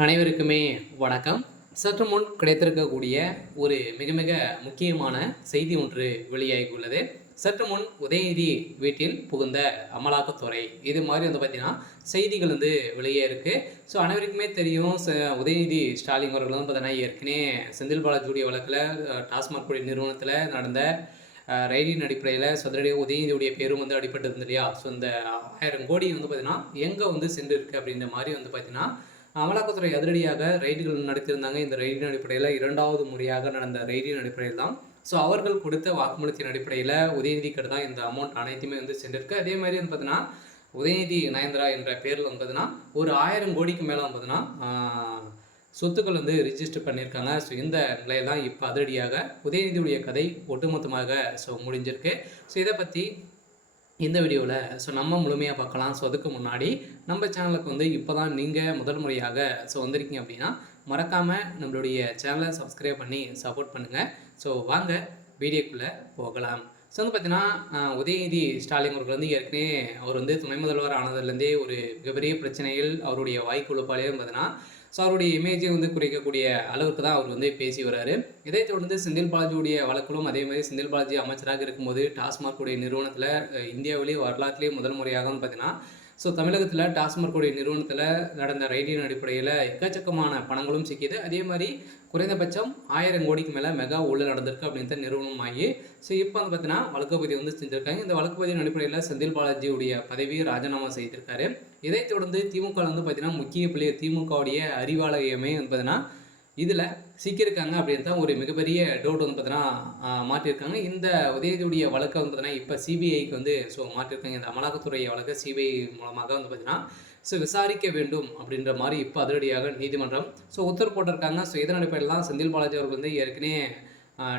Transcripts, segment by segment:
அனைவருக்குமே வணக்கம். சற்று முன் கிடைத்திருக்கக்கூடிய ஒரு மிக மிக முக்கியமான செய்தி ஒன்று வெளியாகியுள்ளது. சற்று முன் உதயநிதி வீட்டில் புகுந்த அமலாக்கத்துறை இது மாதிரி வந்து பார்த்தீங்கன்னா செய்திகள் வந்து வெளியே இருக்கு. ஸோ அனைவருக்குமே தெரியும் உதயநிதி ஸ்டாலின் அவர்கள் வந்து பார்த்தீங்கன்னா ஏற்கனவே செந்தில் பாலாஜியுடைய வழக்கில் டாஸ்மாக் குடி நிறுவனத்தில் நடந்த ரெய்டின் அடிப்படையில் சதுரடியாக உதயநிதியுடைய பேரும் வந்து அடிபட்டு இருந்தது இல்லையா? ஸோ இந்த 1000 கோடி வந்து பார்த்தீங்கன்னா எங்கே வந்து சென்று இருக்கு அப்படின்ற மாதிரி வந்து பார்த்தீங்கன்னா அமலாக்கத்துறை அதிரடியாக ரெய்டுகள் நடத்தியிருந்தாங்க. இந்த ரெய்டின் அடிப்படையில் 2வது முறையாக நடந்த ரெய்டின் அடிப்படையில் தான் ஸோ அவர்கள் கொடுத்த வாக்குமூலத்தின் அடிப்படையில் உதயநிதிக்கு தான் இந்த அமௌண்ட் அனைத்துமே வந்து சென்றிருக்கு. அதே மாதிரி வந்து பார்த்தீங்கன்னா உதயநிதி நயன்தாரா என்ற பேரில் வந்து பார்த்தீங்கன்னா ஒரு 1000 கோடிக்கு மேலே வந்து பார்த்தீங்கன்னா சொத்துக்கள் வந்து ரிஜிஸ்டர் பண்ணியிருக்காங்க. ஸோ இந்த நிலையில் தான் இப்போ அதிரடியாக உதயநிதியுடைய கதை ஒட்டுமொத்தமாக முடிஞ்சிருக்கு. ஸோ இதை பற்றி இந்த வீடியோவில் நம்ம முழுமையாக பார்க்கலாம். ஸோ அதுக்கு முன்னாடி நம்ம சேனலுக்கு வந்து இப்போ தான் நீங்கள் முதல் முறையாக வந்திருக்கீங்க அப்படின்னா மறக்காமல் நம்மளுடைய சேனலை சப்ஸ்கிரைப் பண்ணி சப்போர்ட் பண்ணுங்கள். ஸோ வாங்க வீடியோக்குள்ளே போகலாம். ஸோ வந்து பார்த்தீங்கன்னா உதயநிதி ஸ்டாலின் அவர்கள் வந்து ஏற்கனவே அவர் வந்து துணை முதல்வர் ஆனதுலேருந்தே ஒரு மிகப்பெரிய பிரச்சனைகள் அவருடைய வாய்க்குழுப்பாலே பார்த்தீங்கன்னா ஸோ அவருடைய இமேஜை வந்து குறைக்கக்கூடிய அளவுக்கு தான் அவர் வந்து பேசி வர்றாரு. இதை தொடர்ந்து செந்தில் பாலாஜியுடைய வழக்கிலும் அதே மாதிரி செந்தில் பாலாஜி அமைச்சராக இருக்கும்போது டாஸ்மாக் நிறுவனத்தில் இந்தியாவிலேயே வரலாற்றிலேயே முதல் முறையாக வந்து பார்த்தீங்கன்னா ஸோ தமிழகத்தில் டாஸ்மாக் நிறுவனத்தில் நடந்த ரெய்டின் அடிப்படையில் எக்கச்சக்கமான பணங்களும் சிக்கிது. அதே மாதிரி குறைந்தபட்சம் 1000 கோடிக்கு மேலே மெகா ஊழல் நடந்திருக்கு அப்படின்ற நிறுவனம் ஆகி ஸோ இப்போ வந்து பார்த்தீங்கன்னா வழக்கு பதிவு வந்து செஞ்சுருக்காங்க. இந்த வழக்கு பதிவின் அடிப்படையில் செந்தில் பாலாஜியுடைய பதவியை ராஜினாமா செய்திருக்காரு. இதைத் தொடர்ந்து திமுக வந்து பார்த்தீங்கன்னா முக்கிய புள்ளி திமுகவுடைய அறிவாலயமே வந்து பார்த்தீங்கன்னா இதில் சிக்கியிருக்காங்க அப்படின்னு தான் ஒரு மிகப்பெரிய டவுட் வந்து பார்த்தீங்கன்னா மாற்றிருக்காங்க. இந்த உதயநிதியுடைய வழக்கை வந்து பார்த்தீங்கன்னா இப்போ சிபிஐக்கு வந்து மாற்றிருக்காங்க. இந்த அமலாக்கத்துறை வழக்கை சிபிஐ மூலமாக வந்து பார்த்தீங்கன்னா விசாரிக்க வேண்டும் அப்படின்ற மாதிரி இப்போ அதிரடியாக நீதிமன்றம் உத்தரவு போட்டிருக்காங்க. இதன் அடிப்படையில் தான் செந்தில் பாலாஜி அவர்கள் வந்து ஏற்கனவே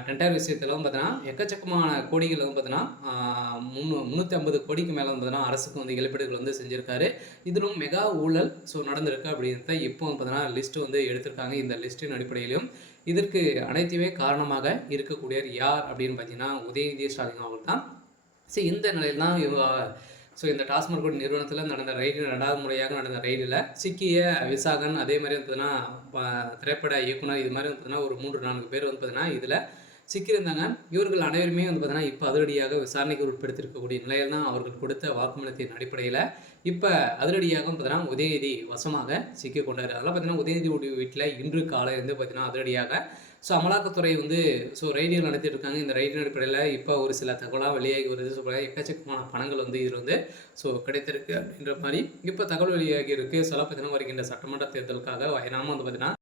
டெண்டர் விஷயத்தில் வந்து பார்த்தீங்கன்னா எக்கச்சக்கமான கோடிகள் வந்து பார்த்தீங்கன்னா 350 கோடிக்கு மேலே வந்து பார்த்தீங்கன்னா அரசுக்கு வந்து இழப்பீடுகள் வந்து செஞ்சுருக்காரு. இதிலும் மெகா ஊழல் நடந்திருக்கு அப்படின்றத இப்போ வந்து பார்த்தீங்கன்னா லிஸ்ட்டு வந்து எடுத்திருக்காங்க. இந்த லிஸ்ட்டின் அடிப்படையிலும் இதற்கு அனைத்துமே காரணமாக இருக்கக்கூடியவர் யார் அப்படின்னு பார்த்தீங்கன்னா உதயநிதி ஸ்டாலின் அவர்கள் தான். இந்த நிலையில் தான் இந்த டாஸ்மாக் நிறுவனத்தில் நடந்த ரெய்டில் 2வது முறையாக நடந்த ரெய்டில் சிக்கிய விசாகன் அதே மாதிரி வந்து பார்த்தீங்கன்னா திரைப்பட இயக்குனர் இது மாதிரி வந்து பார்த்தீங்கன்னா ஒரு 3-4 பேர் வந்து பார்த்தீங்கன்னா இதில் சிக்கியிருந்தாங்க. இவர்கள் அனைவருமே வந்து பார்த்தீங்கன்னா இப்போ அதிரடியாக விசாரணைக்கு உட்படுத்தியிருக்கக்கூடிய நிலையில் தான் அவர்கள் கொடுத்த வாக்குமூலத்தின் அடிப்படையில் இப்போ அதிரடியாக பார்த்தீங்கன்னா உதயநிதி வசமாக சிக்கிக் கொண்டார். அதெல்லாம் பார்த்தீங்கன்னா உதயநிதி வீட்டில் இன்று காலை வந்து பார்த்தீங்கன்னா அதிரடியாக அமலாக்கத்துறை வந்து ரெய்டுகள் நடத்திட்டு இருக்காங்க. இந்த ரெய்டின் அடிப்படையில் இப்போ ஒரு சில தகவலாக வெளியாகி வருது. எக்கச்சக்கமான பணங்கள் வந்து இதில் வந்து கிடைத்திருக்கு அப்படின்ற மாதிரி இப்போ தகவல் வெளியாகி இருக்குது. பார்த்தீங்கன்னா வருகின்ற சட்டமன்ற தேர்தலுக்காக வயநாம வந்து பார்த்தீங்கன்னா